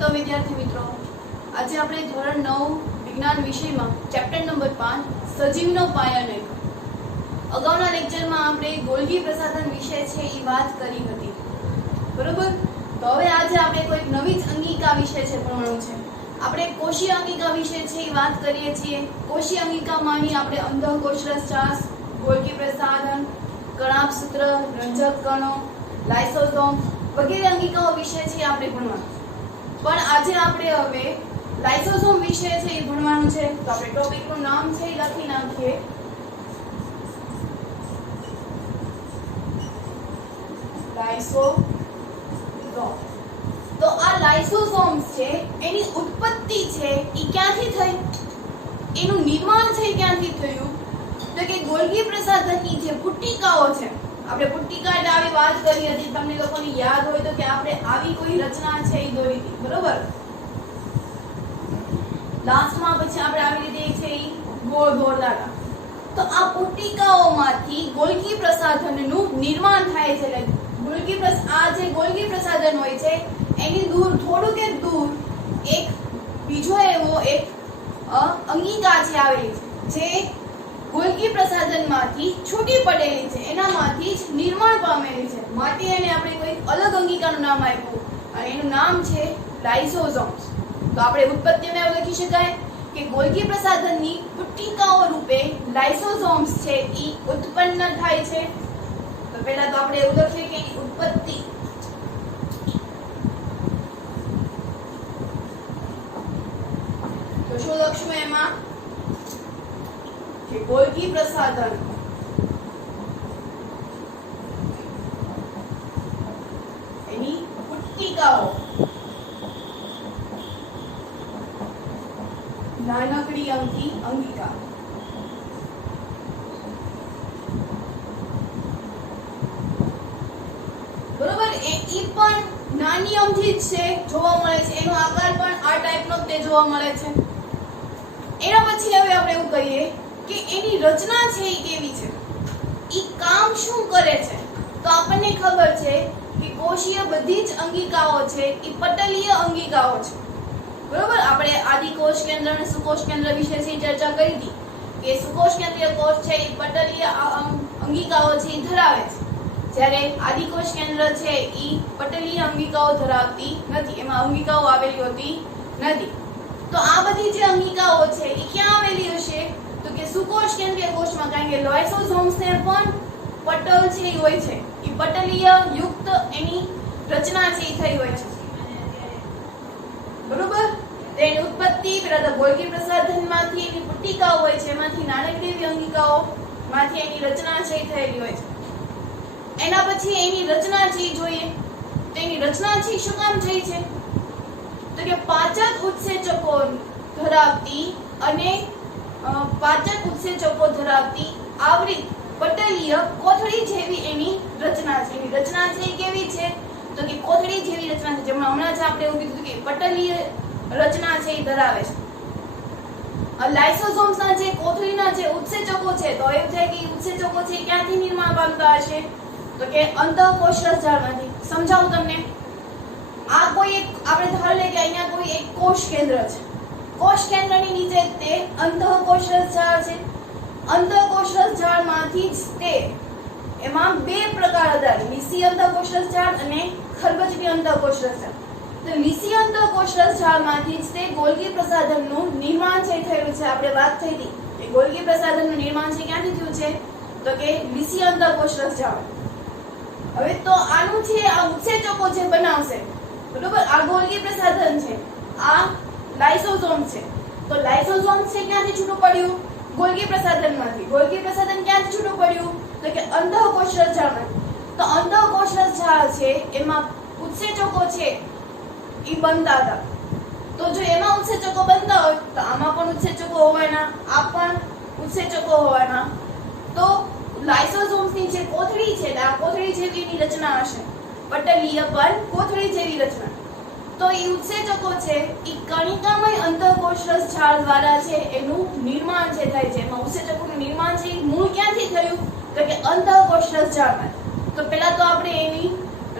તો વિદ્યાર્થી મિત્રો, આજે આપણે ધોરણ 9 વિજ્ઞાન વિષયમાં ચેપ્ટર નંબર 5 સજીવનો પાયો અગાઉના લેક્ચરમાં આપણે ગોલ્ગી પ્રસાધન વિશે છે એ વાત કરી હતી, બરોબર? તો હવે આજે આપણે કોઈ નવી જ અંગિકા વિશે છે ભણવાનું છે. આપણે કોષીય અંગિકા વિશે છે એ વાત કરીએ છીએ. કોષીય અંગિકામાંની આપણે અંતઃકોષ રસજાળ, ગોલ્ગી પ્રસાધન, કણાભસૂત્ર, રંજક કણો, લાઇસોસોમ વગેરે અંગિકાઓ વિશે છે આપણે ભણવાનું. પણ આજે આપણે હવે લાઇસોસોમ વિશે છે એ ભણવાનું છે. તો આપણે ટોપિકનું નામ છે એ લખી નાખીએ. લાઇસોસોમ. તો આ લાઇસોસોમ્સ છે એની ઉત્પત્તિ છે એ ક્યાંથી થઈ, એનું નિર્માણ છે ક્યાંથી થયું? તો કે ગોલ્ગી પ્રસાધનની જે પુટ્ટિકાઓ છે, આપણે પુટ્ટિકા એટલે આવી વાત કરી હતી, તમને લોકોને યાદ હોય તો કે આપણે આવી કોઈ રચના છે એ દોરી હતી, બરોબર? લાસ્ટમાં પછી આપણે આવી રીતે છે એ ગોળ ગોળ દાડા. તો આ પુટ્ટિકાઓમાંથી ગોલ્ગી પ્રસાધનનું નિર્માણ થાય છે. આ જે ગોલ્ગી પ્રસાધન હોય છે એની દૂર થોડુંક એક દૂર એક બીજો એવો એક અંગિકા છે આવેલી છે, જે ગોલ્ગી પ્રસાધનમાંથી છૂટી પડેલી છે, એનામાંથી જ નિર્માણ પામેલી છે. માટે એને આપણે કોઈ અલગ અંગિકાનું નામ આપ્યું અને એનું નામ છે લાઇસોસોમ્સ. તો આપણે ઉત્પત્તિમાં એવું લખી શકાય કે ગોલ્ગી પ્રસાધનની પુટ્ટિકાઓ રૂપે લાઇસોસોમ્સ છે એ ઉત્પન્ન થાય છે. તો પહેલા તો આપણે એવું લખીએ કે એની ઉત્પત્તિ. તો શું લખશું એમાં? કે ગોલ્ગી પ્રસાધન એની પુટ્ટિકાઓ નાનકડી અંગિકા. બરોબર? એ પણ નાની અમથી જ છે, જોવા મળે છે. એનો આકાર પણ આ ટાઈપનો જ તે જોવા મળે છે. એના પછી હવે આપણે એવું કહીએ કે એની રચના છે એ કેવી છે, એ કામ શું કરે છે? તો આપણને ખબર છે કે કોષીય બધી જ અંગિકાઓ છે એ પટલીય અંગિકાઓ છે, બરોબર? આપણે આદિકોષ કેન્દ્ર અને સુકોષ કેન્દ્ર વિશે ચર્ચા કરી હતી કે સુકોષ કેન્દ્રીય કોષ છે એ પટલીય અંગિકાઓ છે એ ધરાવે છે, જ્યારે આદિકોષ કેન્દ્ર છે એ પટલીય અંગિકાઓ ધરાવતી નથી, એમાં અંગિકાઓ આવેલી હોતી નથી. તો આ બધી જે અંગિકાઓ છે એ ક્યાં આવેલી હશે? તો કે સુકોષ કેન્દ્રીય કોષમાં, કારણ કે લાઇસોસોમ્સને પણ પટલ છે એ હોય છે, એ પટલીય યુક્ત એની રચના છે એ થઈ હોય છે, બરોબર? તેની ઉત્પત્તિ પેલા તો ગોલ્ગી પ્રસાધનમાંથી એની પુટ્ટિકાઓ હોય છે, એમાંથી નાનકડી એવી અંગિકાઓમાંથી એની રચના છે એ થયેલી હોય છે. એના પછી એની રચના છે જોઈએ. તો એની રચના છે શું કામ થઈ છે? તો કે પાચક ઉત્સેચકો ધરાવતી અને પાચક ઉત્સેચકો ધરાવતી આવૃત પટલીય કોથળી જેવી એની રચના છે. એની રચના છે એ કેવી છે? તો કે કોથળી જેવી રચના છે, જેમાં હમણાં જ આપણે એવું કીધું કે પટલીય રચના છે એ ધરાવે છે. લાઇસોસોમ્સના જે કોથળીના જે ઉત્સેચકો છે, તો એવું થાય કે ઉત્સેચકો છે ક્યાંથી નિર્માણ પામતા હશે? તો કે અંતઃકોષ રસજાળમાંથી. સમજાવું તમને. આ કોઈ એક આપણે ધારી લઈએ કે અહીંયા કોઈ એક કોષ કેન્દ્ર છે. કોષ કેન્દ્રની નીચે તે અંતઃકોષ રસજાળ છે. અંતઃકોષ રસજાળમાંથી જ તે એમાં બે પ્રકાર હતા, લીસી અંતઃકોષ રસજાળ અને ખરબચડી અંતઃકોષ રસજાળ. તો લીસી અંતઃકોષ રસજાળમાંથી જ તે ગોલ્ગી પ્રસાધનનું નિર્માણ છે થયેલું છે. આપણે વાત થઈ હતી કે ગોલ્ગી પ્રસાધનનું નિર્માણ છે ક્યાંથી થયું છે? તો કે લીસી અંતઃકોષ રસજાળ. હવે તો આનું છે આ ઉત્સેચકો જે બનાવશે, બરોબર? આ ગોલ્ગી પ્રસાધન છે, આ લાઇસોસોમ છે. તો લાઇસોસોમ છે ક્યાંથી છૂટું પડ્યું? ગોલ્ગી પ્રસાધનમાંથી. ગોલ્ગી પ્રસાધન ક્યાંથી છૂટું પડ્યું? તો કે અંતઃકોષ રસજાળમાંથી. તો અંતઃકોષ રસજાળ છે એમાં ઉત્સેચકો છે એ બનતા હતા. તો જો એમાં ઉત્સેચકો બનતા હોય તો આમાં પણ ઉત્સેચકો હોવાના, આ પણ ઉત્સેચકો હોવાના. તો લાઇસોસોમ્સની જે કોથળી છે, આ કોથળી જેવીની રચના હશે, પટલીય પણ કોથળી જેવી રચના. તો એ ઉત્સેચકો છે એ કણિકામય અંતઃકોષ રસજાળ દ્વારા છે એનું નિર્માણ છે થાય છે. એમાં ઉત્સેચકોનું નિર્માણ છે મૂળ ક્યાંથી થયું? તો કે અંતઃકોષ રસજાળમાંથી. તો પહેલા તો આપણે એની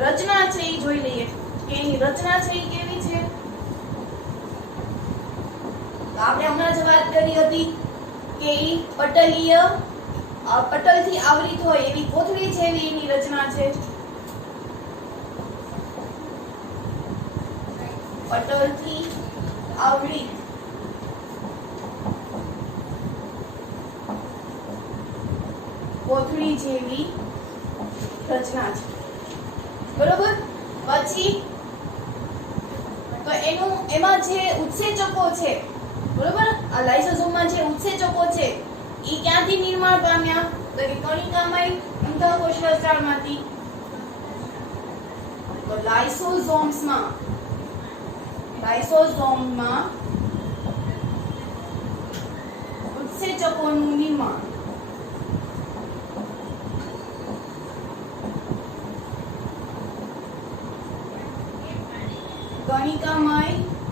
રચના છે એ જોઈ લઈએ કે એની રચના છે એ કેવી છે. હમણાં જ વાત કરી હતી કે ઈ પટલથી આવૃત હોય એવી કોથળી જેવી એની રચના છે. પટલથી આવૃત કોથળી જેવી રચના છે. બરોબર. પછી તો એમાં જે ઉત્સેચકો છે, બરોબર, આ લાઇસોસોમમાં જે ઉત્સેચકો છે ઈ ક્યાંથી નિર્માણ પામ્યા? તો કે કણિકામય અંતઃકોષ રસાળમાંથી. તો લાઇસોસોમ્સમાં ઉત્સેચકોનું નિર્માણ કણિકામય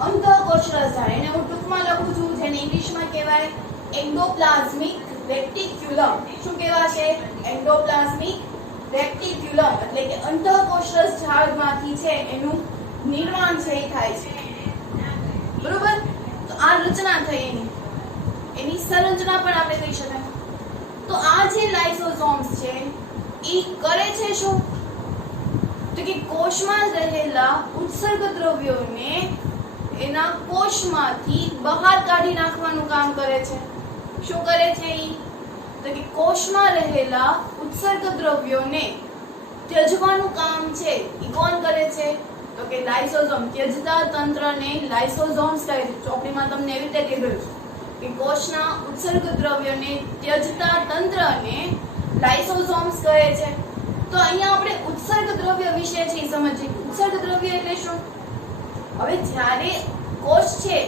અંતઃકોષ રસાળ, એને હું ટૂંકમાં લખું છું, જેને ઇંગ્લિશમાં કહેવાય એન્ડોપ્લાઝમિક રેટિક્યુલમ. શું કહેવાશે? એન્ડોપ્લાઝમિક રેટિક્યુલમ, એટલે કે અંતઃકોષ રસાળમાંથી છે એનું નિર્માણ છે એ થાય છે. બરોબર. તો આ રચના થઈ એની સંરચના પણ આપણે કહી શકાય. તો આ જે લાઇસોસોમ્સ છે ઈ કરે છે શું? તો કે કોષમાં રહેલા ઉત્સર્ગ દ્રવ્યોને એના કોષમાંથી બહાર કાઢી નાખવાનું કામ કરે છે. શું કરે છે ઈ? તો કે કોષમાં રહેલા ઉત્સર્ગ દ્રવ્યોને ત્યજવાનું કામ છે ઈ કોણ કરે છે? તો કે લાઇસોસોમ. ત્યજતા તંત્રને લાઇસોસોમ્સ કહે છે. ચોપડીમાં તમને એવી રીતે કીધું છે કે કોષના ઉત્સર્ગ દ્રવ્યોને ત્યજતા તંત્રને લાઇસોસોમ્સ કહે છે. તો અહીંયા આપણે ઉત્સર્ગ દ્રવ્ય વિશે છે સમજીએ. ઉત્સર્ગ દ્રવ્ય એટલે શું? હવે જ્યારે કોષ છે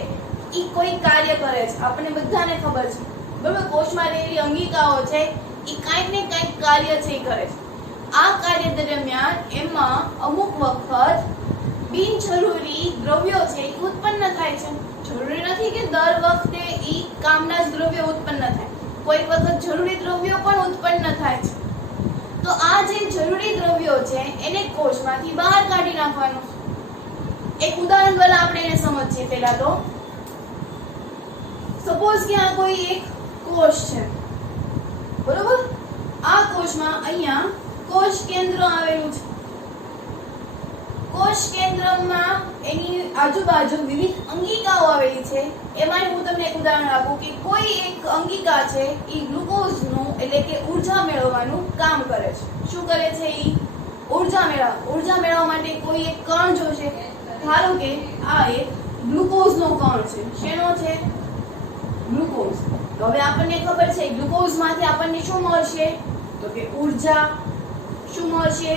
ઈ કોઈ કાર્ય કરે છે, આપણને બધાને ખબર છે, બરાબર. કોષમાં રહેલી અંગિકાઓ છે ઈ કાંઈક ને કાંઈક કાર્ય છે ઈ કરે છે. આ કાર્ય દરમિયાન એમાં અમુક વખત બિનજરૂરી દ્રવ્યો છે ઈ ઉત્પન્ન થાય છે. જરૂરી નથી કે દર વખતે ઈ કામના જ દ્રવ્યો ઉત્પન્ન થાય, કોઈક વખત જરૂરી દ્રવ્યો પણ ઉત્પન્ન થાય છે. તો આ જે જરૂરી દ્રવ્યો છે એને કોષમાંથી બહાર કાઢી નાખવાનું. એક ઉદાહરણ દ્વારા આપણે એને સમજીએ. પહેલા તો સપોઝ કે આ કોઈ એક કોષ છે, બરોબર. આ કોષમાં અહીંયા કોષ કેન્દ્ર આવેલું છે. કોષ કેન્દ્રમાં એની આજુબાજુ વિવિધ અંગિકાઓ આવેલી છે. એમાં હું તમને એક ઉદાહરણ આપું કે કોઈ એક અંગિકા છે એ ગ્લુકોઝનું એટલે કે ઊર્જા મેળવવાનું કામ કરે છે. શું કરે છે? ઈ ઊર્જા મેળવવા માટે કોઈ એક કણ જોશે. ધારો કે આ એક ગ્લુકોઝનો કણ છે. શેનો છે? ગ્લુકોઝ. તો હવે આપણને ખબર છે ગ્લુકોઝમાંથી આપણને શું મળશે? તો કે ઊર્જા. શું મળશે?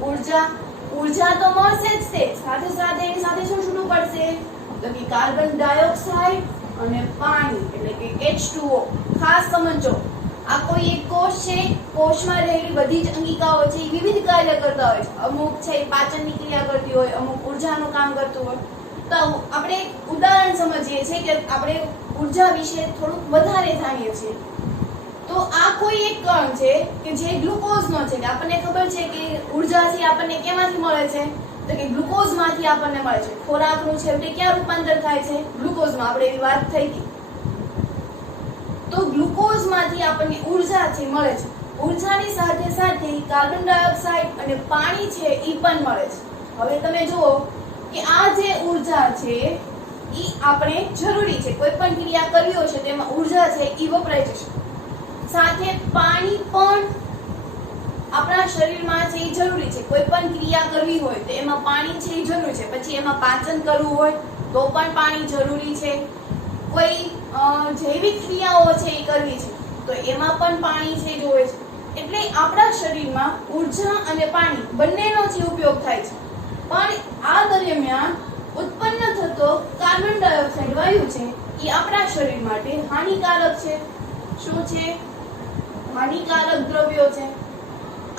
ઊર્જા. ઊર્જા તો મળશે જ તે સાથે સાથે એની સાથે શું છૂટું પડશે? તો કે કાર્બન ડાયોક્સાઇડ અને પાણી એટલે કે H2O. ખાસ સમજો, આ કોઈ એક કોષ છે, કોષમાં રહેલી બધી જ અંગિકાઓ છે એ વિવિધ કાર્ય કરતા હોય છે. અમુક છે પાચનની ક્રિયા કરતી હોય, અમુક ઊર્જાનું કામ કરતું હોય. તો આપણે એક ઉદાહરણ સમજીએ છીએ કે આપણે ઊર્જા વિશે થોડુંક વધારે જાણીએ છીએ. તો આ કોઈ એક કણ છે કે જે ગ્લુકોઝનો છે, કે આપણને ખબર છે કે ઊર્જા છે આપણને કેમાંથી મળે છે? તો કે ગ્લુકોઝમાંથી આપણને મળે છે. ખોરાકનું છેવટે ક્યાં રૂપાંતર થાય છે? ગ્લુકોઝમાં. આપણે એવી વાત થઈ હતી. તો ગ્લુકોઝમાંથી આપણને ઊર્જા છે મળે છે. ઊર્જાની સાથે સાથે કાર્બન ડાયોક્સાઇડ અને પાણી છે ઈ પણ મળે છે. હવે તમે જુઓ કે આ જે ઊર્જા છે ઈ આપણે જરૂરી છે. કોઈ પણ ક્રિયા કરવી હોય છે તેમાં ઊર્જા છે ઈ વપરાય જશે. સાથે પાણી પણ આપણા શરીરમાં છે એ જરૂરી છે. કોઈ પણ ક્રિયા કરવી હોય તો એમાં પાણી છે એ જરૂરી છે. પછી એમાં પાચન કરવું હોય તો પણ પાણી જરૂરી છે. કોઈ જૈવિક ક્રિયાઓ છે એ કરવી છે તો એમાં પણ પાણી છે જોઈએ છે. એટલે આપણા શરીરમાં ઊર્જા અને પાણી બંનેનો જ ઉપયોગ થાય છે. પણ આ દરમિયાન ઉત્પન્ન થતો કાર્બન ડાયોક્સાઇડ વાયુ છે એ આપણા શરીર માટે હાનિકારક છે. શું છે? હાનિકારક દ્રવ્યો છે.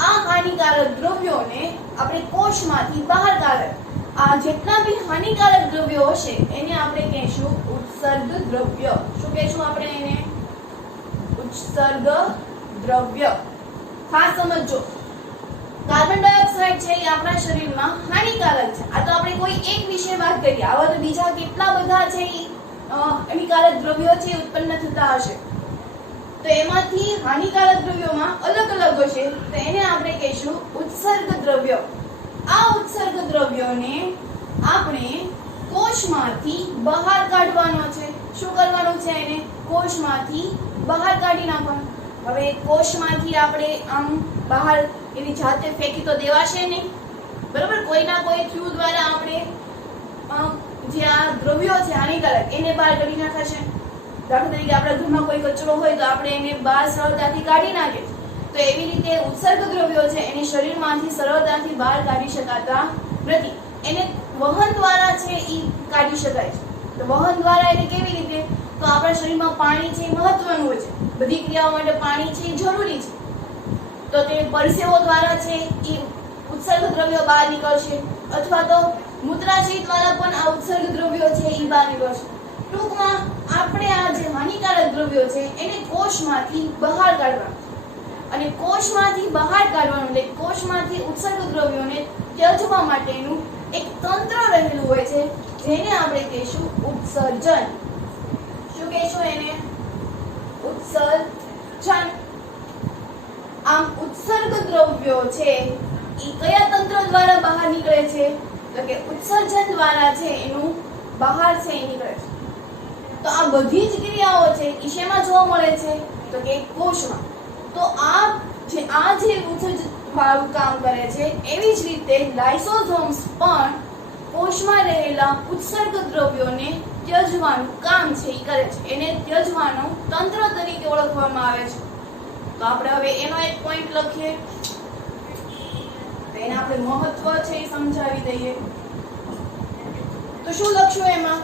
આ હાનિકારક દ્રવ્યોને આપણે કોષમાંથી બહાર કાઢે. આ જેટલા બી હાનિકારક દ્રવ્યો હશે એને આપણે કહીશું ઉત્સર્ગ દ્રવ્ય. શું કહીશું આપણે એને? ઉત્સર્ગ દ્રવ્ય. ખાસ સમજો, કાર્બન ડાયોક્સાઇડ છે એ આપણા શરીરમાં હાનિકારક છે. આ તો આપણે કોઈ એક વિશે વાત કરી. આવા તો બીજા કેટલા બધા છે હાનિકારક દ્રવ્યો છે ઉત્પન્ન થતા હશે, તો એમાંથી હાનિકારક દ્રવ્યોમાં અલગ અલગ હશે, તો એને આપણે કહીશું ઉત્સર્ગ દ્રવ્યો. આ ઉત્સર્ગ દ્રવ્યોને આપણે કોષમાંથી બહાર કાઢવાનો છે. શું કરવાનું છે? એને કોષમાંથી બહાર કાઢી નાખવાનું. હવે કોષમાંથી આપણે આમ બહાર એની જાતે ફેંકી તો દેવાશે નહીં, બરાબર? કોઈના કોઈ થ્રુ દ્વારા આપણે જે આ દ્રવ્યો છે હાનિકારક એને બહાર કાઢી નાખાશે. દાખલા તરીકે આપણા ઘરમાં કોઈ કચરો હોય તો આપણે એને બહાર સરળતાથી કાઢી નાખીએ, તો એવી રીતે ઉત્સર્ગ દ્રવ્યો છે એને શરીરમાંથી સરળતાથી બહાર કાઢી શકાતા નથી. એને વહન દ્વારા છે એ કાઢી શકાય છે. તો વહન દ્વારા એટલે કેવી રીતે? તો આપણા શરીરમાં પાણી છે એ મહત્વનું હોય છે, બધી ક્રિયાઓ માટે પાણી છે એ જરૂરી છે, તો તે પરસેવો દ્વારા છે એ ઉત્સર્ગ દ્રવ્યો બહાર નીકળશે, અથવા તો મૂત્રાશય દ્વારા પણ આ ઉત્સર્ગ દ્રવ્યો છે એ બહાર નીકળશે. ટૂંકમાં આપણે આ જે હાનિકારક દ્રવ્યો છે એને કોષમાંથી બહાર કાઢવાનું, અને કોષમાંથી બહાર કાઢવાનું એટલે કોષમાંથી ઉત્સર્ગ દ્રવ્યોને ત્યજવા માટેનું એક તંત્ર રહેલું હોય છે, જેને આપણે કહીશું ઉત્સર્જન. શું કહીશું એને? ઉત્સર્જન. આમ ઉત્સર્ગ દ્રવ્યો છે એ કયા તંત્ર દ્વારા બહાર નીકળે છે? તો કે ઉત્સર્જન દ્વારા છે એનું બહાર છે એ નીકળે છે. તો આ બધી જ ક્રિયાઓ છે એ શેમાં જોવા મળે છે? તો કે કોષમાં. તો આ જે ઉત્સર્જન વાળું કામ કરે છે, એવી જ રીતે લાઇસોસોમ્સ પણ કોષમાં રહેલા ઉત્સર્ગ દ્રવ્યોને ત્યજવાનું કામ છે એ કરે છે. એને ત્યજવાનું તંત્ર તરીકે ઓળખવામાં આવે છે. તો આપણે હવે એનો એક પોઈન્ટ લખીએ, તો એને આપણે મહત્વ છે એ સમજાવી દઈએ. તો શું લખશું એમાં?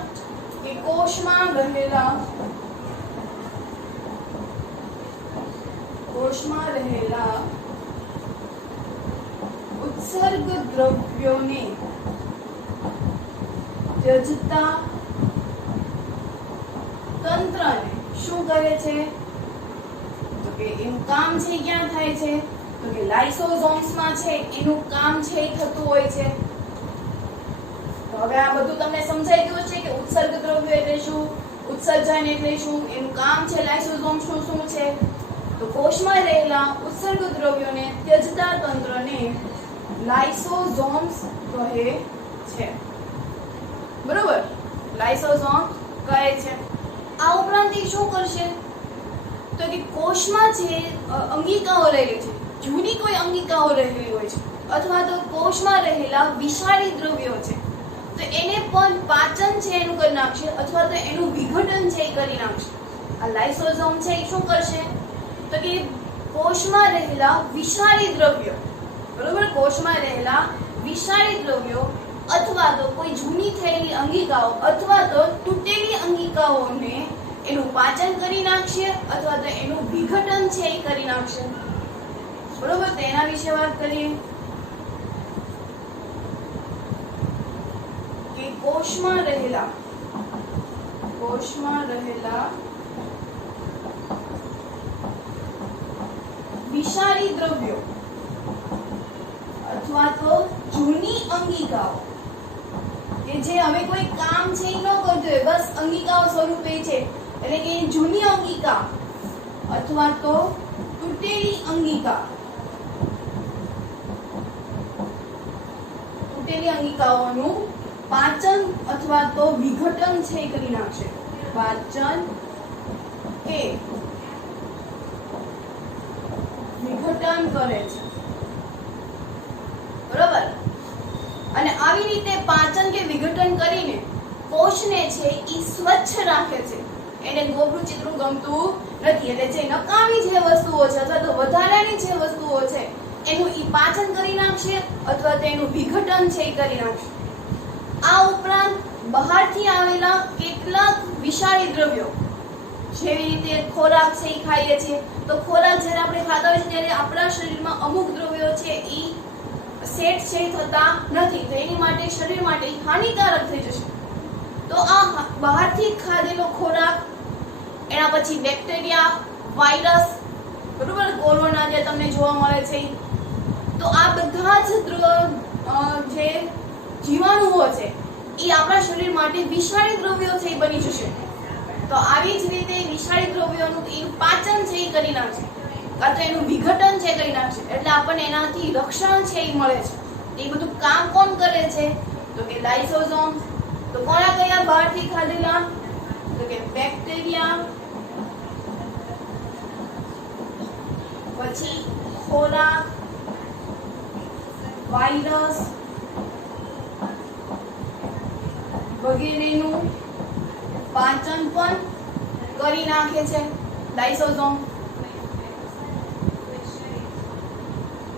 કે કોષમાં રહેલા ઉત્સર્ગ દ્રવ્યોને ત્યજતા તંત્રને શું કરે છે? તો કે એનું કામ છે ક્યાં થાય છે? તો કે લાઇસોસોમ્સમાં છે એનું કામ છે એ થતું હોય છે. તો હવે આ બધું તમને સમજાઈ ગયું છે કે ઉત્સર્ગ દ્રવ્યો એટલે શું, ઉત્સર્જન એટલે શું, એનું કામ છે લાઇસોસોમ્સ શું છે. તો કોષમાં રહેલા ઉત્સર્ગ દ્રવ્યોને ત્યજતા તંત્રને લાઇસોસોમ્સ કહે છે. બરોબર? લાઇસોસોમ કહે છે. આ ઉપરાંત એ શું કરશે? તો કે કોષમાં જે અંગિકાઓ રહેલી છે, જૂની કોઈ અંગિકાઓ રહેલી હોય છે, અથવા તો કોષમાં રહેલા વિષારી દ્રવ્યો છે, તો એને પણ પાચન છે એનું કરી નાખશે, અથવા તો એનું વિઘટન છે એ કરી નાખશે. આ લાઇસોસોમ છે એ શું કરશે? તો કે કોષમાં રહેલા વિષારી દ્રવ્યો, બરોબર, કોષમાં રહેલા વિષારી દ્રવ્યો અથવા તો કોઈ જૂની થયેલી અંગિકાઓ અથવા તો તૂટેલી અંગિકાઓને એનું પાચન કરી નાખશે, અથવા તો એનું વિઘટન છે એ કરી નાખશે. બરોબર? તેના વિશે વાત કરીએ કે કોષમાં રહેલા વિષારી દ્રવ્યો અથવા તો જૂની અંગિકાઓ કે જે હવે કોઈ કામ છે એ ન કરતી હોય, બસ અંગિકાઓ સ્વરૂપે છે, એટલે કે જૂની અંગિકા અથવા તો તૂટેલી અંગિકાઓનું પાચન અથવા તો વિઘટન છે કરી નાખશે. પાચન કે વિઘટન કરે છે. બરોબર? અને આવી રીતે પાચન કે વિઘટન કરીને કોષને છે એ સ્વચ્છ રાખે છે. એને ગોબરું ચિત્રું ગમતું નથી, એટલે જે નકામી જે વસ્તુઓ છે અથવા તો વધારાની જે વસ્તુઓ છે એનું ઈ પાચન કરી નાખશે અથવા તો એનું વિઘટન છે એ કરી નાખશે. આ ઉપરાંત બહારથી આવેલા કેટલાક વિષારી દ્રવ્યો, જેવી રીતે ખોરાક છે એ ખાઈએ છીએ, તો ખોરાક જ્યારે આપણે ખાતા હોય ત્યારે આપણા શરીરમાં અમુક દ્રવ્યો છે એ સેટ છે થતા નથી, તો એની માટે શરીર માટે હાનિકારક થઈ જશે. તો આ બહારથી ખાધેલો ખોરાક, એના પછી બેક્ટેરિયા, વાયરસ, બરોબર, કોરોના જે તમને જોવા મળે છે, તો આ બધા જ જે જીવાણુઓ છે એ આપણા શરીર માટે વિષારી દ્રવ્યો છે એ બની જશે. તો આવી જ રીતે વિષારી દ્રવ્યોનું એનું પાચન છે એ કરી નાખશે, કાં તો એનું વિઘટન છે કરી નાખશે, એટલે આપણને એનાથી રક્ષણ છે એ મળે છે. એ બધું કામ કોણ કરે છે? તો કે લાઇસોસોમ. તો કોના કયા બહારથી ખાધેલા? તો કે બેક્ટેરિયા, પછી ખોરાક, વાયરસ વગેરેનું પાચન પણ કરી નાખે છે લાઇસોસોમ.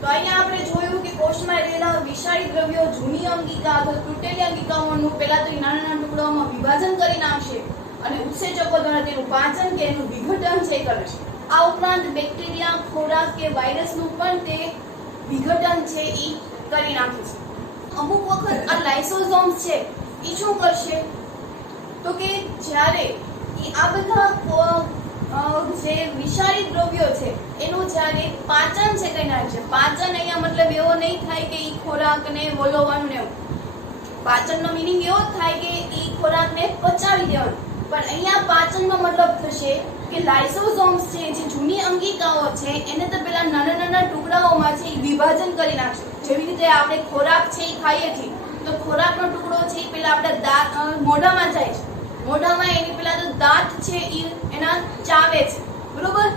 તો અહીંયા આપણે જોયું કે કોષમાં રહેલા વિષારી દ્રવ્યો જૂની અંગિકા અથવા તૂટેલી અંગિકાઓનું પહેલા તો નાના નાના ટુકડાઓમાં વિભાજન કરી નાખશે અને ઉત્સેચકો દ્વારા તેનું પાચન કે એનું વિઘટન છે કરે છે. આ ઉપરાંત બેક્ટેરિયા, ખોરાક કે વાયરસનું પણ તે વિઘટન છે એ કરી નાખે છે. અમુક વખત આ લાઇસોસોમ્સ છે એ શું કરશે? તો કે જ્યારે આ બધા જે વિષારી દ્રવ્યો છે એનું જ્યારે પાચન છે કરી નાખશે. પાચન અહીંયા મતલબ એવો નહીં થાય કે ઈ ખોરાકને વલોવાનું ને એવું. પાચનનો મીનિંગ એવો જ થાય કે ઈ ખોરાકને પચાવી દેવાનું. પણ અહીંયા પાચનનો મતલબ થશે કે લાઇસોસોમ્સ છે જે જૂની અંગિકાઓ છે એને તો પેલા નાના નાના ટુકડાઓમાં છે વિભાજન કરી નાખશે. જેવી રીતે આપણે ખોરાક છે એ ખાઈએ છીએ તો ખોરાકનો ટુકડો છે એ પેલા આપણે દાંત મોઢામાં જાય છે. મોઢામાં એની પેલા તો દાંત છે એ એના ચાવે છે, બરોબર?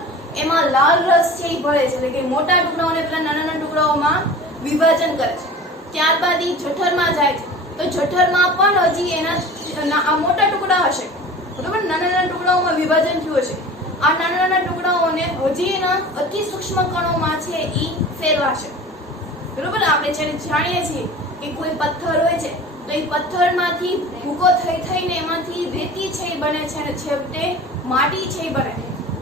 એમાં લાલ રસ છે એ ભળે છે, એટલે કે મોટા ટુકડાઓને પેલા નાના નાના ટુકડાઓમાં વિભાજન કરે છે. ત્યારબાદ એ જઠરમાં જાય છે તો જઠરમાં પણ હજી એના મોટા ટુકડા હશે, બરોબર? નાના નાના ટુકડાઓમાં વિભાજન થયું હશે. આ નાના નાના ટુકડાઓને હજી એના અતિ સૂક્ષ્મ કણોમાં છે એ ફેરવાશે, બરોબર? આપણે જ્યારે જાણીએ છીએ કે કોઈ પથ્થર હોય છે તો એ પથ્થરમાંથી ભૂકો થઈને એમાંથી રેતી છે એ બને છે અને છેવટે માટી છે એ બને.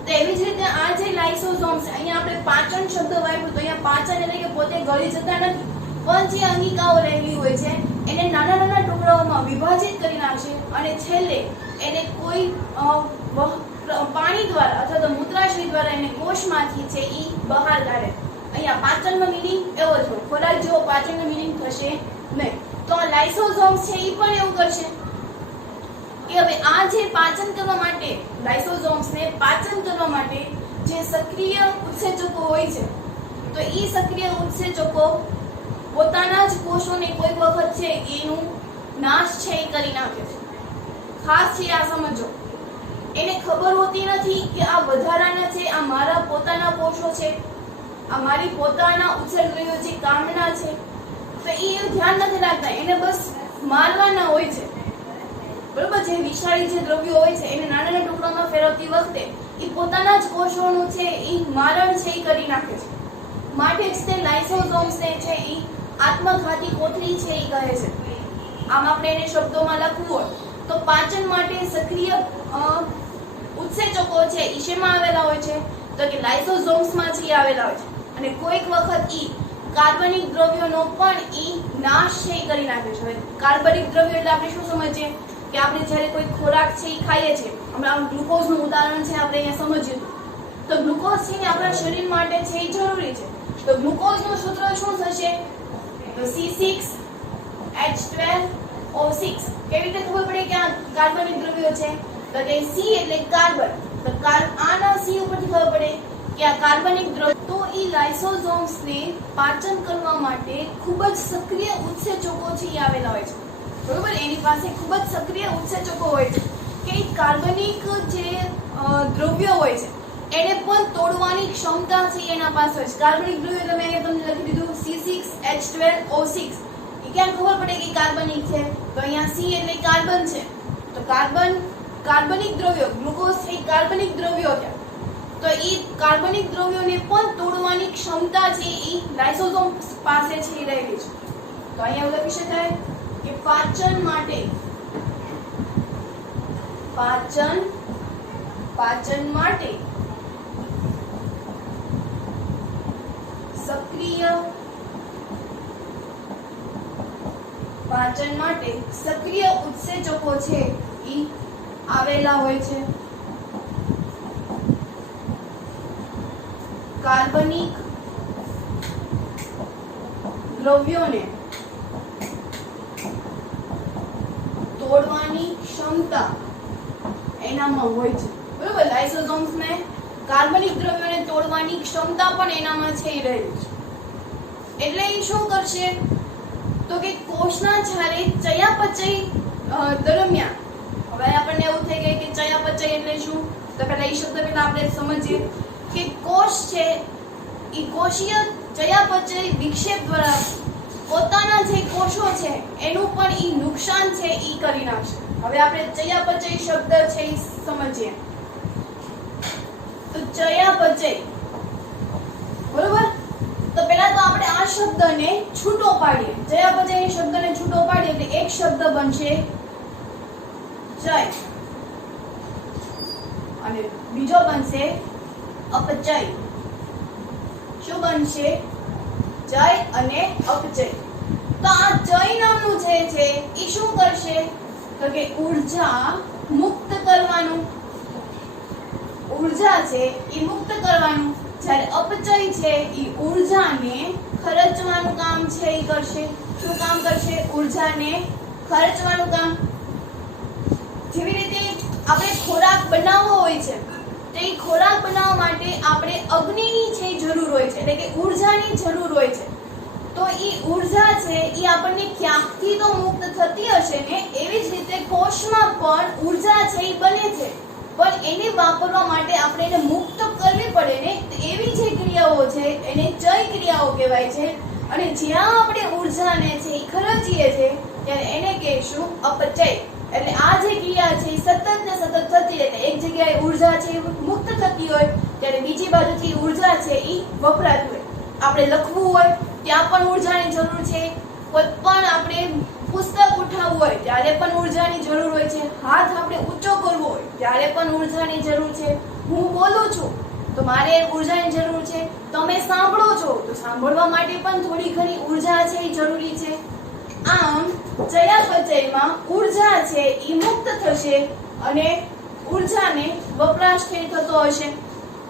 તો એવી જ રીતે આ જે લાઇસોસોમ્સ, અહીંયા આપણે પાચન શબ્દ વાપર્યો તો અહીંયા પાચન એટલે કે પોતે ગળી જતા નથી, પણ જે અંગિકાઓ રહેલી હોય છે એને નાના નાના ટુકડાઓમાં વિભાજિત કરી નાખશે અને છેલ્લે એને કોઈ પાણી દ્વારા અથવા તો મૂત્રાશય દ્વારા એને કોષમાંથી છે એ બહાર કાઢે. અહીંયા પાચનનો મીનિંગ એવો થયો, ખોરાક જેવો પાચનનો મીનિંગ થશે નહીં. તો લાઇસોસોમ્સ છે એ પણ એવું કરશે કે હવે આ જે પાચન કરવા માટે લાઇસોસોમ્સને પાચન કરવા માટે જે સક્રિય ઉત્સેચકો હોય છે તો એ સક્રિય ઉત્સેચકો પોતાના જ કોષોને કોઈ વખત છે એનું નાશ છે એ કરી નાખે છે. ખાસ છે આ સમજો, એને ખબર હોતી નથી કે આ વધારાના છે આ મારા પોતાના કોષો છે, આ મારી પોતાના ઉત્સર્જ્યો જે કામના છે, તો એ ધ્યાન નથી રાખતા, એને બસ મારવાના હોય છે, બરોબર? જે વિષારી જે દ્રવ્યો હોય છે એને નાના નાના ટુકડામાં ફેરવતી વખતે એ પોતાના જ કોષોનું છે એ મારણ છે એ કરી નાખે છે. માટે જ તે લાઇસોસોમ્સને છે એ આત્મઘાતી કોથળી છે એ કહે છે. આમ આપણે એને શબ્દોમાં લખવું હોય તો પાચન માટે સક્રિય ઉત્સેચકો છે એ શેમાં આવેલા હોય છે? તો કે લાઇસોસોમ્સમાં છે આવેલા હોય છે. અને કોઈક વખત કાર્બનિક દ્રવ્યોનો પણ નાશ છે એ કરી નાખે છે. કાર્બનિક દ્રવ્યો એટલે આપણે શું સમજીએ કે આપણે જ્યારે કોઈ ખોરાક છે એ ખાઈએ છીએ, હમણાં ગ્લુકોઝનું ઉદાહરણ છે આપણે અહીંયા સમજીએ તો ગ્લુકોઝ છે એ આપણા શરીર માટે છે એ જરૂરી છે. તો ગ્લુકોઝનું સૂત્ર શું થશે? તો C6H12O6. કેવી રીતે ખબર પડે કે આ કાર્બનિક દ્રવ્યો છે? તો કે C એટલે કાર્બન, તો આના C ઉપરથી ખબર પડે કે આ કાર્બનિક દ્રવ્ય. તો એ લાઇસોસોમ્સને પાચન કરવા માટે ખૂબ જ સક્રિય ઉત્સેચકો છે એ આવેલા હોય છે, બરોબર? એની પાસે ખૂબ જ સક્રિય ઉત્સેચકો હોય છે કે કાર્બનિક જે દ્રવ્યો હોય છે એને પણ તોડવાની ક્ષમતા છે એના પાસે હોય છે. કાર્બનિક દ્રવ્યો તમે અહીંયા તમને લખી દીધું C6H12O6. એ કેમ ખબર પડે કે કાર્બનિક છે? તો અહીંયા C એટલે કાર્બન છે, તો કાર્બનિક દ્રવ્યો, ગ્લુકોઝ એ કાર્બનિક દ્રવ્યો છે, તો એ કાર્બનિક દ્રવ્યોને પણ તોડવાની ક્ષમતા છે એ લાઇસોસોમ પાસે છે એ રહેલી છે. તો અહીંયા લખી શકાય કે પાચન માટે સક્રિય ઉત્સેચકો છે એ આવેલા હોય છે. કાર્બનિક દ્રવ્યોને તોડવાની ક્ષમતા એનામાં હોય છે, બરોબર. લાઇસોસોમ્સ ને કાર્બનિક દ્રવ્યોને તોડવાની ક્ષમતા પણ એનામાં છે, એ રહેલી છે. એટલે એ શું કરશે તો કે કોષના જ્યારે ચયાપચય દરમિયાન, હવે આપણને એવું થઈ ગયું કે ચયાપચય એટલે શું, તો પહેલા એ શબ્દ પહેલા આપણે સમજીએ કે કોષ છે એ કોષીય ચયાપચય વિક્ષેપ દ્વારા પોતાના જે કોષો છે એનું પણ ઈ નુકસાન છે ઈ કરી નાખશે. હવે આપણે ચયાપચય શબ્દ છે ઈ સમજીએ. તો ચયાપચય, બરોબર. તો પહેલા તો આપણે આ શબ્દને છૂટો પાડીએ. ચયાપચય શબ્દને છૂટો પાડીએ એટલે એક શબ્દ બનશે ચય અને બીજો બનશે અપચય. શું બનશે? ચય અને અપચય. તો આ ચય નામનું જે છે એ શું કરશે તો કે ઊર્જા મુક્ત કરવાનું, ઊર્જા છે એ મુક્ત કરવાનું. જ્યારે અપચય છે એ ઊર્જાને ખર્ચવાનું કામ છે એ કરશે. શું કામ કરશે? ઊર્જાને ખર્ચવાનું કામ. જેવી રીતે આપણે ખોરાક બનાવવો હોય છે તો એ ખોરાક બનાવવા માટે આપણે અગ્નિની છે જરૂર હોય છે, એટલે કે ઊર્જાની જરૂર હોય છે. તો એ ઊર્જા છે એ આપણને ક્યાંકથી તો મુક્ત થતી હશે ને, એવી જ રીતે કોષમાં પણ ઊર્જા છે એ બને છે, પણ એને વાપરવા માટે આપણે એને મુક્ત કરવી પડે ને. તો એવી જે ક્રિયાઓ છે એને ચય ક્રિયાઓ કહેવાય છે. અને જ્યાં આપણે ઊર્જાને છે એ ખર્ચીએ છીએ ત્યારે એને કહેશું અપચય. એટલે આ જે ક્રિયા છે સતત ને સતત થતી રહે. એક જગ્યાએ ઊર્જા છે મુક્ત થતી હોય ત્યારે બીજી બાજુથી ઊર્જા છે એ વપરાતી હોય. આપણે લખવું હોય ત્યાં પણ ઊર્જાની જરૂર છે, કોઈ પણ આપણે પુસ્તક ઉઠાવવું હોય ત્યારે પણ ઊર્જાની જરૂર હોય છે, હાથ આપણે ઊંચો કરવો હોય ત્યારે પણ ઊર્જાની જરૂર છે, હું બોલું છું તો મારે ઊર્જાની જરૂર છે, તમે સાંભળો છો તો સાંભળવા માટે પણ થોડી ઘણી ઊર્જા છે એ જરૂરી છે. આમ ચયાપચયમાં ઊર્જા છે એ મુક્ત થશે અને ઊર્જાને વપરાશ થતો હશે.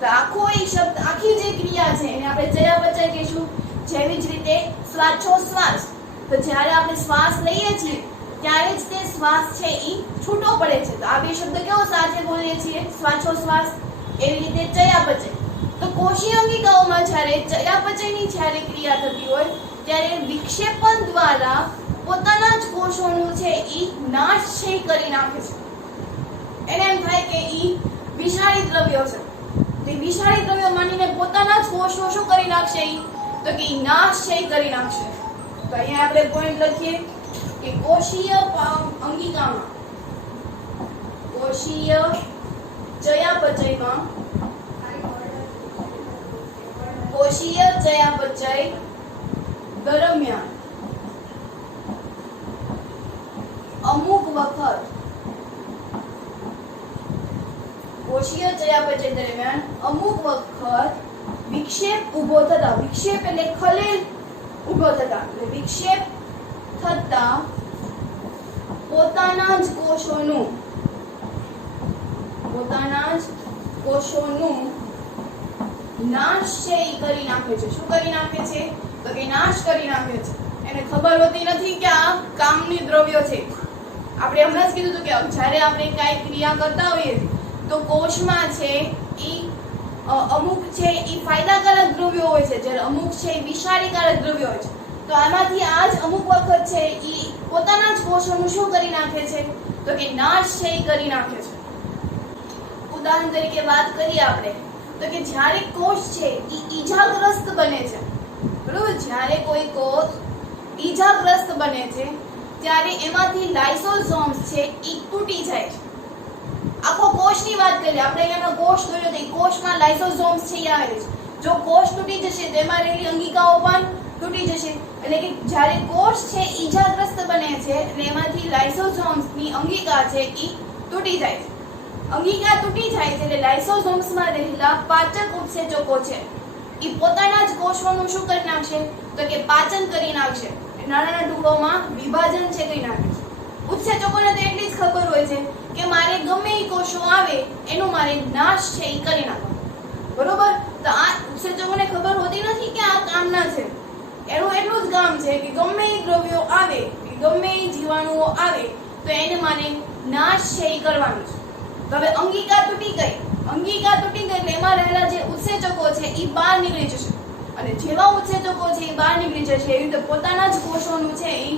તો આખો એ શબ્દ, આખી જે ક્રિયા છે એને આપણે ચયાપચય કહીશું. જેવી જ રીતે શ્વાસોશ્વાસ, તો જ્યારે આપણે શ્વાસ લઈએ છીએ ત્યારે જ તે શ્વાસ છે એ છૂટો પડે છે. તો આ બે શબ્દ કેવો સાથે બોલીએ છીએ? શ્વાસોશ્વાસ. એવી રીતે ચયાપચય. તો કોષીય અંગિકાઓમાં જ્યારે ચયાપચયની જ્યારે ક્રિયા થતી હોય ત્યારે વિક્ષેપણ દ્વારા પોતાના જ કોષોનું છે એ નાશ છે કરી નાખે છે. એને એમ થાય કે ઈ વિષારી દ્રવ્યો છે, તે વિષારી દ્રવ્યો માનીને પોતાના જ કોષો શું કરી નાખશે? ઈ તો કે નાશ છે કરી નાખશે. તો અહીંયા આપણે પોઈન્ટ લખીએ કે કોષીય અંગિકામાં, કોષીય ચયાપચયમાં, કોષીય ચયાપચય દરમિયાન અમુક વખત, કોષીય ચયાપચય દરમિયાન અમુક વખત વિક્ષેપ ઊભો થતા, વિક્ષેપ એટલે ખલેલ ઊભો થતા, એટલે વિક્ષેપ થતા પોતાના જ કોષોનું નાશ છે એ કરી નાખે છે. શું કરી નાખે છે? તો કે નાશ કરી નાખે છે. એને ખબર હોતી નથી કે આ કામની દ્રવ્યો છે. આપણે હમણાં જ કીધું હતું કે જ્યારે આપણે કાંઈ ક્રિયા કરતા હોઈએ તો કોષમાં છે એ અમુક છે એ ફાયદાકારક દ્રવ્યો હોય છે, જ્યારે અમુક છે એ વિષારીકારક દ્રવ્યો હોય છે. તો આમાંથી આ જ અમુક વખત છે એ પોતાના જ કોષોનું શું કરી નાખે છે? તો કે નાશ છે એ કરી નાખે છે. ઉદાહરણ તરીકે વાત કરીએ આપણે તો કે જ્યારે કોષ છે એ ઈજાગ્રસ્ત બને છે, બરોબર, જ્યારે કોઈ કોષ ઈજાગ્રસ્ત બને છે ત્યારે એમાંથી લાઇસોસોમ્સ છે એ તૂટી જાય છે. આખો કોષની વાત કરીએ આપણે, અહીંયા કોષ દોર્યો તો એ કોષમાં લાઇસોસોમ્સ છે એ આવે છે. જો કોષ તૂટી જશે તો એમાં રહેલી અંગિકાઓ પણ તૂટી જશે. એટલે કે જ્યારે કોષ છે ઈજાગ્રસ્ત બને છે એટલે એમાંથી લાઇસોસોમ્સની અંગિકા છે એ તૂટી જાય છે. અંગિકા તૂટી જાય છે એટલે લાઇસોસોમ્સમાં રહેલા પાચક ઉત્સેચકો છે એ પોતાના જ કોષોનું શું કરી નાખશે? તો કે પાચન કરી નાખશે, નાના નાના ટુકડોમાં વિભાજન છે કરી નાખે છે. ઉત્સેચકોને તો એટલી જ ખબર હોય છે કે મારે ગમે એ કોષો આવે એનો મારે નાશ છે એ કરી નાખો, બરોબર. તો આ ઉત્સેચકોને ખબર હોતી નથી કે આ કામના છે. એનું એટલું જ કામ છે કે ગમે એ દ્રવ્યો આવે, ગમે એ જીવાણુઓ આવે તો એને માને નાશ છે એ કરવાનું છે. તો હવે અંગિકા તૂટી ગઈ એટલે એમાં રહેલા જે ઉત્સેચકો છે એ બહાર નીકળી જશે અને જેવા ઉત્સેચકો છે એ બહાર નીકળી જશે એવી રીતે પોતાના જ કોષોનું છે એ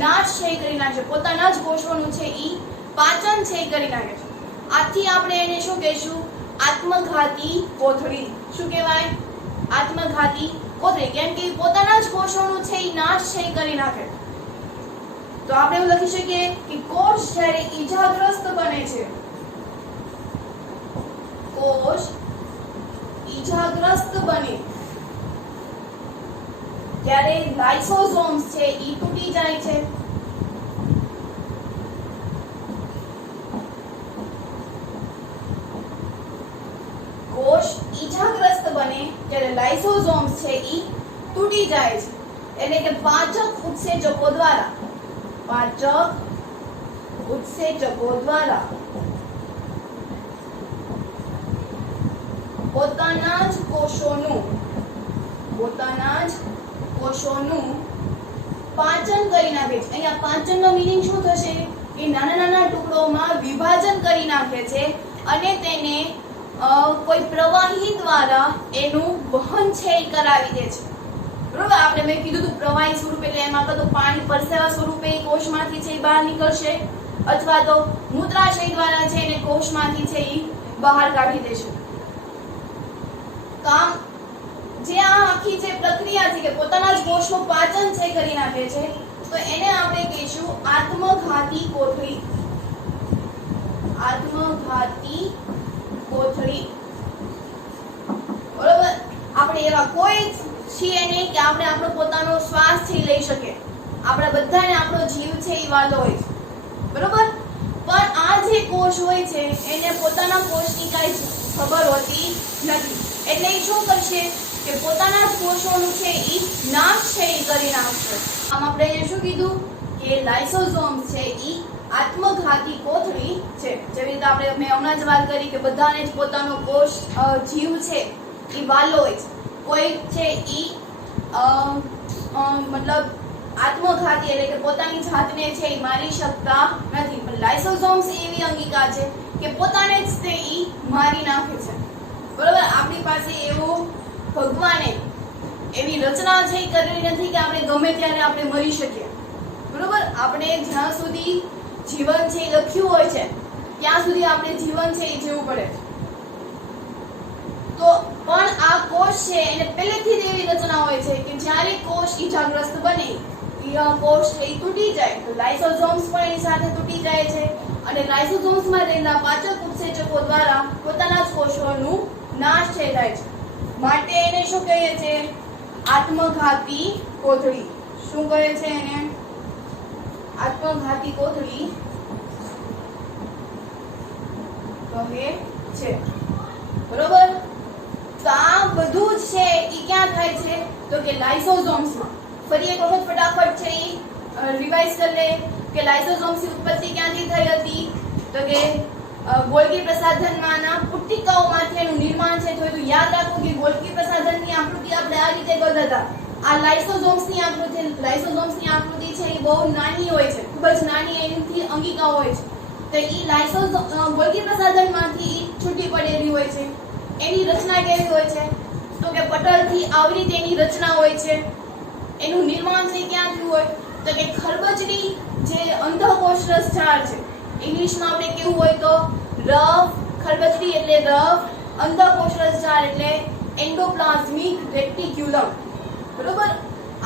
નાશ છે એ કરી નાખશે, પોતાના જ કોષોનું છે એ પાચન છે એ કરી નાખે છે. આથી આપણે એને શું કહીશું? આત્મઘાતી કોથળી. શું કહેવાય? આત્મઘાતી કોથળી. કેમ કે પોતાના જ કોષોનું છે એ નાશ છે એ કરી નાખે. તો આપણે એવું લખી શકીએ કે કોષ જ્યારે ઈજાગ્રસ્ત બને છે, કોષ ઈજાગ્રસ્ત બને ત્યારે લાઇસોસોમ્સ છે ઈ તૂટી જાય છે. કોષ ઈજાગ્રસ્ત બને ત્યારે લાઇસોસોમ્સ છે ઈ તૂટી જાય છે. એટલે કે પાચક ઉત્સેચકો દ્વારા પોતાના જ કોષોનું પાચન કરી નાખે છે. અહીંયા પાચનનો મીનિંગ શું થશે? કે નાના નાના ટુકડોમાં વિભાજન કરી નાખે છે અને તેને કોઈ પ્રવાહી દ્વારા એનું વહન છે એ કરાવી દે છે. બરોબર? આપણે મેં કીધું હતું પ્રવાહી સ્વરૂપે, એટલે એમાં કદું પાણી પરસેવા સ્વરૂપે કોષમાંથી છે એ બહાર નીકળશે અથવા તો મૂત્રાશય દ્વારા છે એને કોષમાંથી છે એ બહાર કાઢી દેશે. કામ જે આ આખી જે પ્રક્રિયા છે કે પોતાના જ કોષનું પાચન છે કરી નાખે છે, તો એને આપણે કહીશું આત્મઘાતી કોથળી. આત્મઘાતી કોથળી. બરોબર? આપણે એવા કોઈ છીએ નહીં કે આપણે આપણો પોતાનો શ્વાસ છે લઈ શકીએ. આપણે બધાને આપણો જીવ છે એ વાલો હોય છે. બરોબર? પણ આ જે કોષ હોય છે એને પોતાના કોષની કાંઈ ખબર હોતી નથી. એટલે એ શું કરશે કે પોતાના જ કોષોનું છે એ નાશ છે એ કરી નાખશે. આમ આપણે શું કીધું કે લાઇસોસોમ છે એ આત્મઘાતી કોથળી છે. જેવી રીતે આપણે મેં હમણાં જ વાત કરી કે બધાને જ પોતાનો કોષ જીવ છે એ વાલો હોય છે. કોઈ છે ઈ મતલબ આત્મઘાતી એટલે કે પોતાની જાતને છે એ મારી શકતા નથી, પણ લાઇસોસોમ્સ એવી અંગિકા છે કે પોતાને જ તે ઈ મારી નાખે છે. બરોબર? આપણી પાસે એવું ભગવાને એવી રચના છે એ કરેલી નથી કે આપણે ગમે ત્યારે આપણે મરી શકીએ. બરોબર? આપણે જ્યાં સુધી જીવન છે એ લખ્યું હોય છે ત્યાં સુધી આપણે જીવન છે એ જીવવું પડે. તો પણ આ કોષ છે એને પહેલેથી જ એવી રચના હોય છે કે જ્યારે કોષ ઈજાગ્રસ્ત બને, કોષ એ તૂટી જાય તો લાઇસોસોમ્સ પણ એની સાથે તૂટી જાય છે અને લાઇસોસોમ્સમાં રહેલા પાચક ઉત્સેચકો દ્વારા પોતાના જ કોષોનું નાશ થઈ જાય છે. માટે એને શું કહીએ છે? આત્મઘાતી કોથળી. શું કહે છે એને? આત્મઘાતી કોથળી કહે છે. બરોબર? તો આ બધું જ છે એ ક્યાં થાય છે? તો કે લાઇસોસોમ્સમાં. ફરી એક વખત ફટાફટ છે એ રિવાઇઝ કરી લે કે લાઇસોસોમ્સની ઉત્પત્તિ ક્યાંથી થઈ હતી? તો કે ગોલ્ગી પ્રસાધનમાંના પુટ્ટિકાઓમાંથી એનું નિર્માણ છે થયું. યાદ રાખો કે ગોલ્ગી પ્રસાધનની આકૃતિ આપણે આ રીતે કરતા હતા. આ લાઇસોસોમ્સની આકૃતિ છે એ બહુ નાની હોય છે, ખૂબ જ નાની એની અંગિકાઓ હોય છે. તો ઈ ગોલ્ગી પ્રસાધનમાંથી છૂટી પડેલી હોય છે. એની રચના કેવી હોય છે? તો કે પટલથી આવી રીતે એની રચના હોય છે. એનું નિર્માણ છે ક્યાં થયું હોય? તો કે ખરબચડી જે અંધકોષરસ ઝાડ છે, ઇંગ્લિશમાં આપણે કેવું હોય તો રફ ખરબચડી એટલે રફ, અંધકોષરસ ઝાડ એટલે એન્ડોપ્લાઝમિક રેટિક્યુલમ. બરોબર?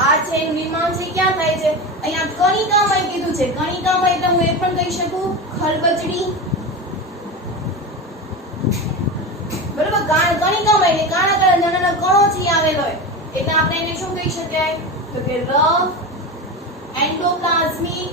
આ છે એનું નિર્માણ છે ક્યાં થાય છે? અહીંયા કણિકામાં કીધું છે. કણિકામાં એટલે હું એ પણ કહી શકું ખરબચડી. બરોબર? કણિકામાં એટલે કાણા નાના કણો છે આવેલો હોય એટલે આપણે એને શું કહી શકાય? તો કે રફ એન્ડોપ્લાઝમિક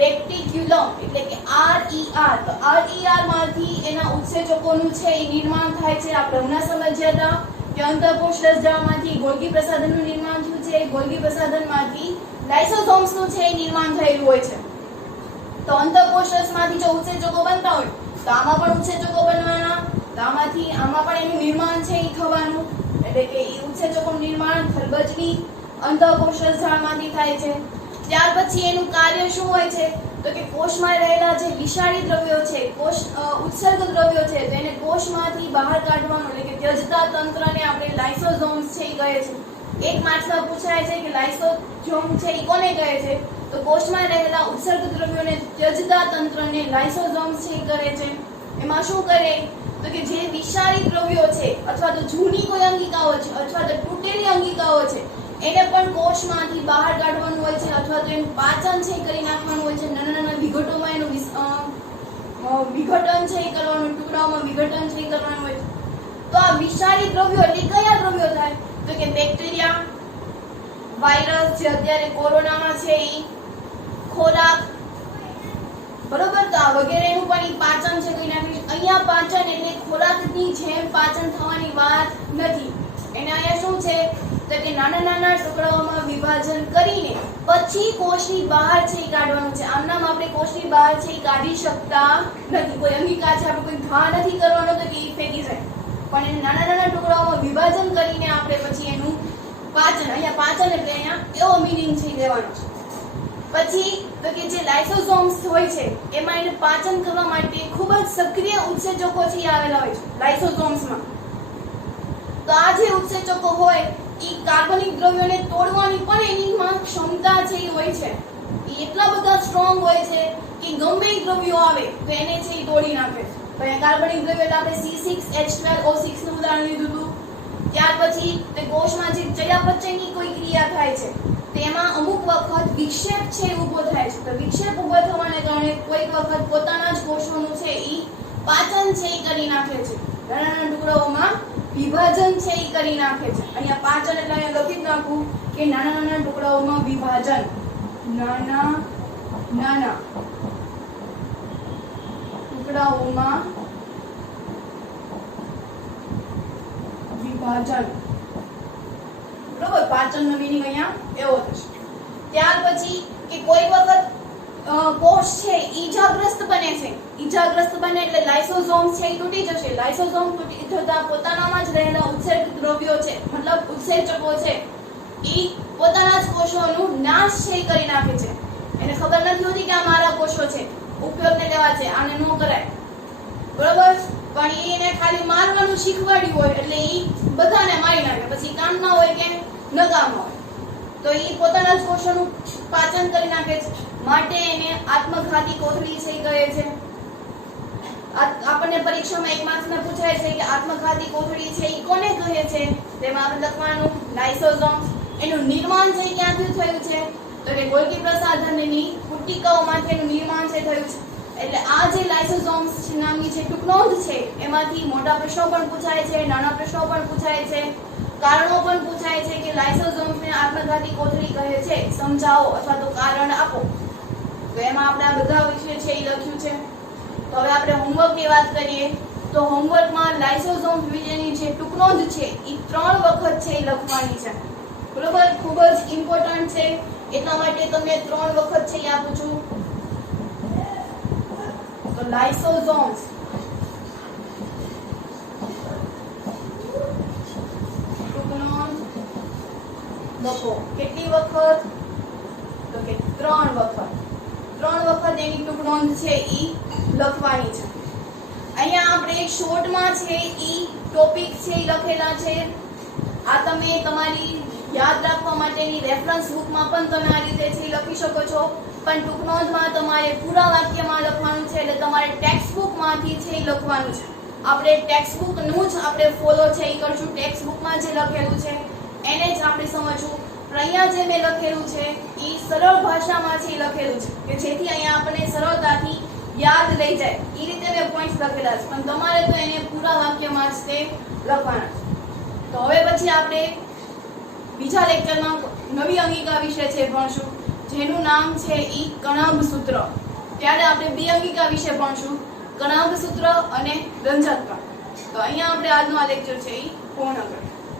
રેટિક્યુલમ એટલે કે RER. તો RER માંથી એના ઉત્સેચકોનું છે એ નિર્માણ થાય છે. આપણે હમણાં સમજ્યા હતા કે અંતઃકોષરસ ઝાડમાંથી ગોલ્ગી પ્રસાધનનું નિર્માણ થયું છે. ગોલ્ગી પ્રસાધનમાંથી લાઇસોસોમ્સનું છે એ નિર્માણ થયેલું હોય છે. તો અંતઃકોષરસમાંથી જો ઉત્સેચકો બનતા હોય તો આમાં પણ ઉત્સેચકો બનવાના, તો આમાં પણ એનું નિર્માણ છે એ થવાનું. એટલે કે એ ઉત્સેચકોનું નિર્માણ ખરબચડી અંતઃકોષરસ ઝાડમાંથી થાય છે. ત્યાર પછી એનું કાર્ય શું હોય છે? તો કે કોષમાં રહેલા જે વિષારી દ્રવ્યો છે, કોષ ઉત્સર્ગ દ્રવ્યો છે, તો એને કોષમાંથી બહાર કાઢવાનું એટલે કે ત્યજતા તંત્રને આપણે લાઇસોઝોમ્સ છે એ કહે છે. એક માર્ક્સમાં પૂછાય છે કે લાઇસોઝોમ છે એ કોને કહે છે, તો કોષમાં રહેલા ઉત્સર્ગ દ્રવ્યોને ત્યજતા તંત્રને લાઇસોઝોમ્સ છે એ કરે છે. એમાં શું કરે, તો કે જે વિષારી દ્રવ્યો છે અથવા તો જૂની કોઈ અંગિકાઓ છે અથવા તો તૂટેલી અંગિકાઓ છે એને પણ કોષમાંથી બહાર કાઢવાનું હોય છે અથવા તો એનું પાચન છે કરી નાખવાનું હોય છે. નાના નાના વિઘટોમાં એનું વિઘટન છે કરવાનું, ટુકડાઓમાં વિઘટન છે કરવાનું હોય છે. તો આ વિષારી દ્રવ્યો એટલે કયા દ્રવ્યો થાય, તો કે બેક્ટેરિયા, વાયરસ જે અત્યારે કોરોનામાં છે એ, ખોરાક, બરોબર. તો આ વગેરેનું પણ ઈ પાચન છે કરી નાખે છે. અહીંયા પાચન એટલે ખોરાકની જેમ પાચન થવાની વાત નથી. એને અહીંયા શું છે, તો કે નાના નાના ટુકડાઓમાં વિભાજન કરીને પછી કોષની બહાર છે એ કાઢવાનું છે. આમ નામ આપણે કોષની બહાર છે એ કાઢી શકતા નથી. કોઈ અંગિકા છે આપણે કોઈ ઘા નથી કરવાનો તો કે ઈ ફેંકી જાય, પણ એને નાના નાના ટુકડાઓમાં વિભાજન કરીને આપણે પછી એનું પાચન, અહીંયા પાચન એટલે અહીંયા એવો મીનિંગ છે દેવાનો છે. પછી તો કે જે લાઇસોઝોમ્સ હોય છે એમાં એને પાચન કરવા માટે ખૂબ જ સક્રિય ઉત્સેચકો છે આવેલા હોય છે લાઇસોઝોમ્સમાં. તો આ જે ઉત્સેચકો હોય એ કાર્બનિક દ્રવ્યોને તોડવાની પણ એનીમાં ક્ષમતા છે એ હોય છે. એ એટલા બધા સ્ટ્રોંગ હોય છે કે ગમે એ દ્રવ્યો આવે તો એને છે એ તોડી નાખે છે. તો અહીંયા કાર્બનિક દ્રવ્ય એટલે આપણે C6H12O6 નું ઉદાહરણ લીધું હતું. ત્યાર પછી તે કોષમાં જે ચયાપચયની કોઈ ક્રિયા થાય છે તેમાં અમુક વખત વિક્ષેપ છે ઊભો થાય છે. તો વિક્ષેપ ઊભો થવાને કારણે કોઈક વખત પોતાના જ કોષોનું છે એ પાચન છે એ કરી નાખે છે, નાના નાના ટુકડાઓમાં વિભાજન છે એ કરી નાખે છે. અહીંયા પાચન એટલે અહીંયા લખી નાખું કે નાના નાના ટુકડાઓમાં વિભાજન, નાના નાના ટુકડાઓમાં વિભાજન, બરોબર. પાચનનો મીનિંગ અહીંયા એવો થશે. ત્યાર પછી કે કોઈ વખત કોષ છે ઈજાગ્રસ્ત બને છે. ઈજાગ્રસ્ત બને એટલે લાઇસોઝોમ્સ છે એ તૂટી જશે. લાઇસોઝોમ તૂટી જતા પોતાનામાં જ રહેલા ઉત્સેચક દ્રવ્યો છે, મતલબ ઉત્સેચકો છે, એ પોતાના જ કોષોનું નાશ છે એ કરી નાખે છે. એને ખબર નથી હોતી કે આ મારા કોષો છે, ઉપયોગને લેવા છે, આને ન કરાય, બરોબર. પણ એને ખાલી મારવાનું શીખવાડ્યું હોય એટલે એ બધાને મારી નાખે, પછી કામ ના હોય કે નકામ હોય તો એ પોતાના જ કોષોનું પાચન કરી નાખે છે. માટે એને આત્મઘાતી કોથળી છે એ કહે છે. આપણને પરીક્ષામાં એક માર્ક્સમાં પૂછાય છે કે આત્મઘાતી કોથળી છે એ કોને કહે છે, તેમાં આપણે લખવાનું લાઇસોઝોમ્સ. એનું નિર્માણ છે ક્યાંથી થયું છે, તો કે ગોલ્ગી પ્રસાધનની પુટિકાઓમાંથી એનું નિર્માણ છે થયું છે. એટલે આ જે લાઇસોઝોમ્સ નામની જે ટૂંકનોંધ છે એમાંથી મોટા પ્રશ્નો પણ પૂછાય છે, નાના પ્રશ્નો પણ પૂછાય છે, કારણો પણ પૂછાય છે કે લાઇસોઝોમ્સને આત્મઘાતી કોથળી કહે છે, સમજાવો અથવા તો કારણ આપો. તો એમાં આપણે આ બધા વિશે છે એ લખ્યું છે. તો હવે આપણે હોમવર્કની વાત કરીએ તો હોમવર્કમાં લાઇસોઝોમ્સ વિશેની જે ટૂંકનોંધ છે એ 3 વખત છે એ લખવાની છે, બરોબર. ખૂબ જ ઇમ્પોર્ટન્ટ છે, એટલા માટે તમને 3 વખત છે એ આપું છું. તો લાઇસોઝોમ્સ ટૂંકનોંધ લખો. કેટલી વખત, તો કે 3 વખત. 3 વખત એની ટૂંકનોંધ છે ઈ લખવાની છે. અહીંયા આપણે શોર્ટમાં છે ઈ ટોપિક છે ઈ લખેલા છે. આ તમે તમારી યાદ રાખવા માટેની રેફરન્સ બુકમાં પણ તમે આ રીતે છે લખી શકો છો, પણ ટૂંકનોંધમાં તમારે પૂરા વાક્યમાં લખવાનું છે, એટલે તમારે ટેક્સ્ટ બુકમાંથી છે એ લખવાનું છે. આપણે ટેક્સ્ટ બુકનું જ આપણે ફોલો છે એ કરશું. ટેક્સ્ટ બુકમાં જે લખેલું છે એને જ આપણે સમજવું. પણ અહીંયા જે મેં લખેલું છે એ સરળ ભાષામાં છે લખેલું છે કે જેથી અહીંયા આપણને સરળતાથી યાદ લઈ જાય એ રીતે મેં પોઈન્ટ્સ લખેલા છે, પણ તમારે તો એને પૂરા વાક્યમાં જ તે લખવાના છે. તો હવે પછી આપણે બીજા લેક્ચરમાં નવી અંગિકા વિશે છે ભણશું, જેનું નામ છે ઈ કણાભ સૂત્ર. ત્યારે આપણે 2 અંગિકા વિશે ભણશું, કણાભ સૂત્ર અને રંજક કણ. તો અહીંયા આપણે આજનો આ લેક્ચર છે ઈ પૂર્ણ કરીએ.